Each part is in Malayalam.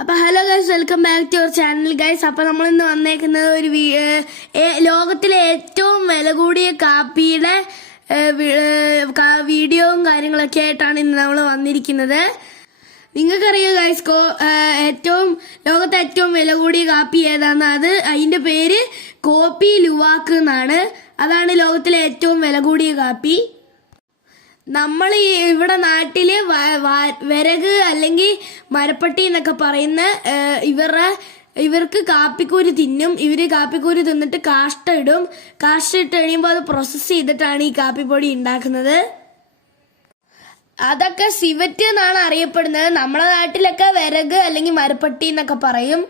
അപ്പോൾ hello guys, welcome back to your channel guys. അപ്പോൾ നമ്മൾ ഇന്ന് വന്നേക്കുന്നത് ഒരു ലോകത്തിലെ ഏറ്റവും വില കൂടിയ കാപ്പിയുടെ വീഡിയോയും കാര്യങ്ങളൊക്കെ ആയിട്ടാണ് ഇന്ന് നമ്മൾ വന്നിരിക്കുന്നത്. നിങ്ങൾക്കറിയോ ഗൈസ്, ലോകത്തെ ഏറ്റവും വില കൂടിയ കാപ്പി ഏതാണെന്ന്? അതിന്റെ പേര് കോപ്പി ലുവാക്ക് എന്നാണ്. അതാണ് ലോകത്തിലെ ഏറ്റവും വില കൂടിയ കാപ്പി. നമ്മൾ ഇവിടെ നാട്ടില് വിറക് അല്ലെങ്കിൽ മരപ്പട്ടി എന്നൊക്കെ പറയുന്ന ഇവർക്ക് കാപ്പിക്കൂര് തിന്നും. ഇവര് കാപ്പിക്കൂര് തിന്നിട്ട് കാഷ്ടം ഇടും. കാഷ്ടം ഇട്ട് കഴിയുമ്പോൾ അത് പ്രോസസ് ചെയ്തിട്ടാണ് ഈ കാപ്പിപ്പൊടി ഉണ്ടാക്കുന്നത്. അതൊക്കെ സിവറ്റ് എന്നാണ് അറിയപ്പെടുന്നത്. നമ്മുടെ നാട്ടിലൊക്കെ വിറക് അല്ലെങ്കിൽ മരപ്പട്ടി എന്നൊക്കെ പറയും.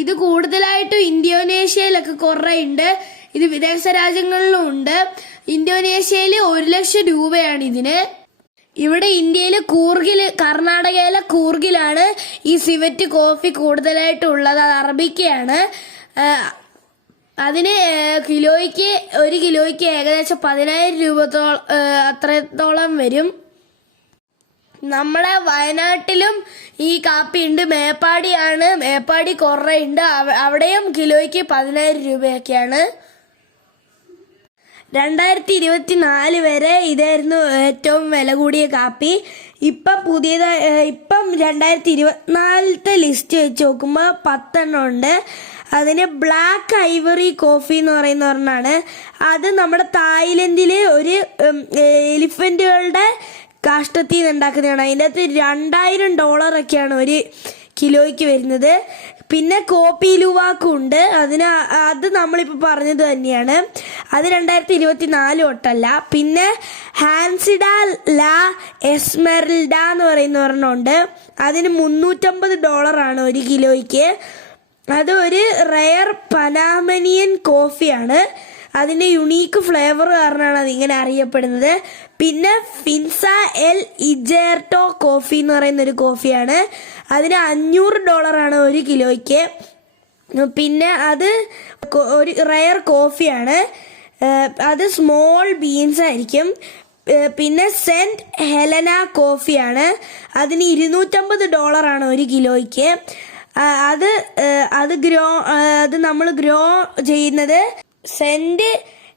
ഇത് കൂടുതലായിട്ടും ഇന്തോനേഷ്യയിലൊക്കെ കുറെ ഉണ്ട്. ഇത് വിദേശ രാജ്യങ്ങളിലും ഉണ്ട്. ഇന്തോനേഷ്യയിൽ 1,00,000 രൂപയാണ് ഇതിന്. ഇവിടെ ഇന്ത്യയില് കർണാടകയിലെ കൂർഗിലാണ് ഈ സിവറ്റ് കോഫി കൂടുതലായിട്ടുള്ളത്. അത് അറബിക്കയാണ്. അതിന് ഒരു കിലോയ്ക്ക് ഏകദേശം 10,000 രൂപ അത്രത്തോളം വരും. നമ്മളെ വയനാട്ടിലും ഈ കാപ്പി ഉണ്ട്. മേപ്പാടി കുറെ ഉണ്ട്. അവിടെയും കിലോയ്ക്ക് 10,000 രൂപയൊക്കെയാണ്. 2024 വരെ ഇതായിരുന്നു ഏറ്റവും വില കൂടിയ കാപ്പി. ഇപ്പം 2024 ലിസ്റ്റ് വെച്ച് നോക്കുമ്പോൾ 10 എണ്ണം ഉണ്ട്. അതിന് ബ്ലാക്ക് ഐവറി കോഫി എന്ന് പറയുന്ന ഒരെണ്ണമാണ്. അത് നമ്മുടെ തായ്ലൻഡില് ഒരു എലിഫന്റുകളുടെ കാഷ്ടത്തിൽ നിന്ന് ഉണ്ടാക്കുന്നതാണ്. അതിൻ്റെ അകത്ത് $2,000 ഒരു കിലോയ്ക്ക് വരുന്നത്. പിന്നെ കോപ്പി ലുവാക്കും ഉണ്ട്. അത് നമ്മളിപ്പോൾ പറഞ്ഞത് തന്നെയാണ്. അത് 2024 തൊട്ടല്ല. പിന്നെ ഹാൻസിഡ ലാ എസ്മെറിൽഡ എന്ന് പറയുന്ന ഒരെണ്ണമുണ്ട്. അതിന് $350 ഒരു കിലോയ്ക്ക്. അത് ഒരു റയർ പനാമനിയൻ കോഫിയാണ്. അതിന്റെ യുണീക്ക് ഫ്ലേവർ കാരണമാണ് അതിങ്ങനെ അറിയപ്പെടുന്നത്. പിന്നെ ഫിൻസ എൽ ഇജേർട്ടോ കോഫി എന്ന് പറയുന്ന ഒരു കോഫിയാണ്. അതിന് $500 ഒരു കിലോയ്ക്ക്. പിന്നെ അത് ഒരു റയർ കോഫിയാണ്. അത് സ്മോൾ ബീൻസ് ആയിരിക്കും. പിന്നെ സെന്റ് ഹെലന കോഫിയാണ്. അതിന് $250 ഒരു കിലോയ്ക്ക്. അത് നമ്മൾ ഗ്രോ ചെയ്യുന്നത് സെന്റ്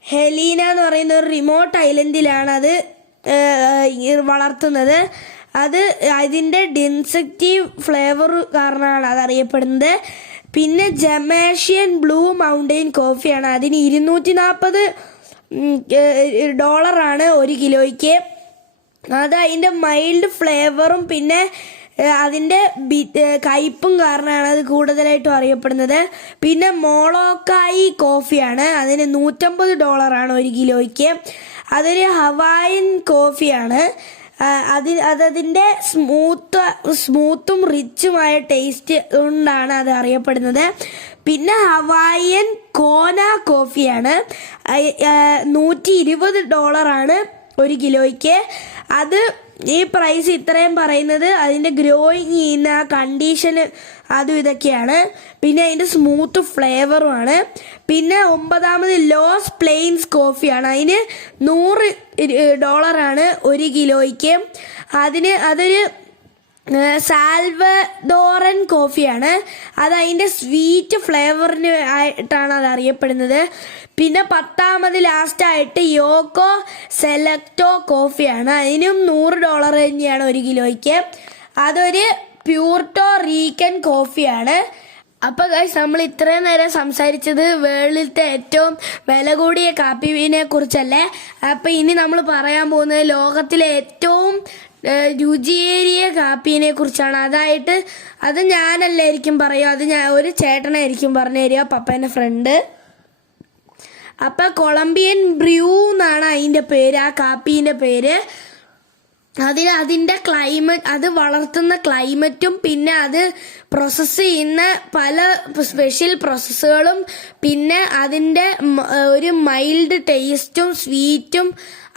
ഹെലീന എന്ന് പറയുന്ന ഒരു റിമോട്ട് ഐലൻഡിലാണ് അത് വളർത്തുന്നത്. അതിന്റെ ഡെൻസിറ്റീവ് ഫ്ലേവർ കാരണമാണ് അത് അറിയപ്പെടുന്നത്. പിന്നെ ജമേഷ്യൻ ബ്ലൂ മൗണ്ടെയിൻ കോഫിയാണ്. അതിന് $240 ഒരു കിലോയ്ക്ക്. അത് അതിന്റെ മൈൽഡ് ഫ്ലേവറും പിന്നെ അതിന്റെ കയ്പും കാരണമാണ് അത് കൂടുതലായിട്ടും അറിയപ്പെടുന്നത്. പിന്നെ മോളോക്കായി കോഫിയാണ്. അതിന് $150 ഒരു കിലോയ്ക്ക്. അതൊരു ഹവായൻ കോഫിയാണ്. അതിന്റെ സ്മൂത്തും റിച്ചുമായ ടേസ്റ്റ് കൊണ്ടാണ് അത് അറിയപ്പെടുന്നത്. പിന്നെ ഹവായൻ കോന കോഫിയാണ്. $120 ഒരു കിലോയ്ക്ക്. ഈ പ്രൈസ് ഇത്രയും പറയുന്നത് അതിന്റെ ഗ്രോയിങ് ചെയ്യുന്ന കണ്ടീഷന് അതും ഇതൊക്കെയാണ്. പിന്നെ അതിന്റെ സ്മൂത്ത് ഫ്ലേവറുമാണ്. പിന്നെ 9ാമത് ലോസ് പ്ലെയിൻസ് കോഫിയാണ്. അതിന് $100 ഒരു കിലോയ്ക്ക്. അതൊരു സാൽവഡോറൻ കോഫിയാണ്. അത് അതിന്റെ സ്വീറ്റ് ഫ്ലേവറിന് ആയിട്ടാണ് അത് അറിയപ്പെടുന്നത്. പിന്നെ 10ാമത് ലാസ്റ്റ് ആയിട്ട് യോക്കോ സെലക്ടോ കോഫിയാണ്. അതിനും $100 തന്നെയാണ് ഒരു കിലോയ്ക്ക്. അതൊരു പ്യൂർട്ടോ റീക്കൻ കോഫിയാണ്. അപ്പൊ ഗൈസ്, നമ്മൾ ഇത്രയും നേരം സംസാരിച്ചത് വേൾഡിലത്തെ ഏറ്റവും വില കൂടിയ കാപ്പിനെ കുറിച്ചല്ലേ. അപ്പൊ ഇനി നമ്മൾ പറയാൻ പോകുന്നത് ലോകത്തിലെ ഏറ്റവും രുചിയേറിയ കാപ്പിനെ കുറിച്ചാണ്. അത് ഞാനല്ലായിരിക്കും പറയുക. ഒരു ചേട്ടനായിരിക്കും പറഞ്ഞു തരിക, പപ്പേന്റെ ഫ്രണ്ട്. അപ്പൊ കൊളംബിയൻ ബ്രൂ എന്നാണ് അതിന്റെ പേര്, ആ കാപ്പീന്റെ പേര്. അതിന്റെ ക്ലൈമറ്റ്, അത് വളർത്തുന്ന ക്ലൈമറ്റും പിന്നെ അത് പ്രോസസ് ചെയ്യുന്ന പല സ്പെഷ്യൽ പ്രോസസ്സുകളും പിന്നെ അതിന്റെ ഒരു മൈൽഡ് ടേസ്റ്റും സ്വീറ്റും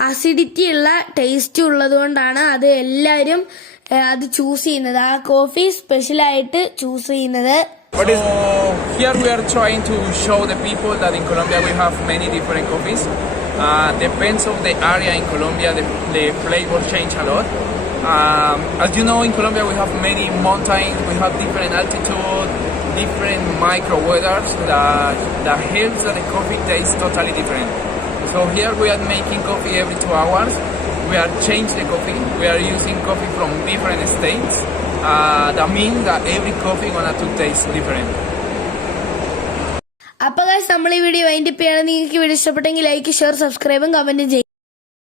അസിഡിറ്റി ഉള്ള ടേസ്റ്റും ഉള്ളത് കൊണ്ടാണ് അത് എല്ലാവരും അത് ചൂസ് ചെയ്യുന്നത്, ആ കോഫി സ്പെഷ്യലായിട്ട് ചൂസ് ചെയ്യുന്നത്. So here we are trying to show the people that in Colombia we have many different coffees. Depends of the area in Colombia, the flavor change a lot. As you know, in Colombia we have many mountains, we have different altitude, different micro weathers that helps that the coffee tastes totally different. So here we are making coffee every 2 hours. We are changing the coffee. We are using coffee from different states. That means that every coffee gonna to taste different. അപ്പോൾ നമ്മൾ ഈ വീഡിയോ വൈൻഡപ്പ് ചെയ്യണം. നിങ്ങൾക്ക് വീഡിയോ ഇഷ്ടപ്പെട്ടെങ്കിൽ ലൈക്ക്, ഷെയർ, സബ്സ്ക്രൈബും കമന്റും ചെയ്യും.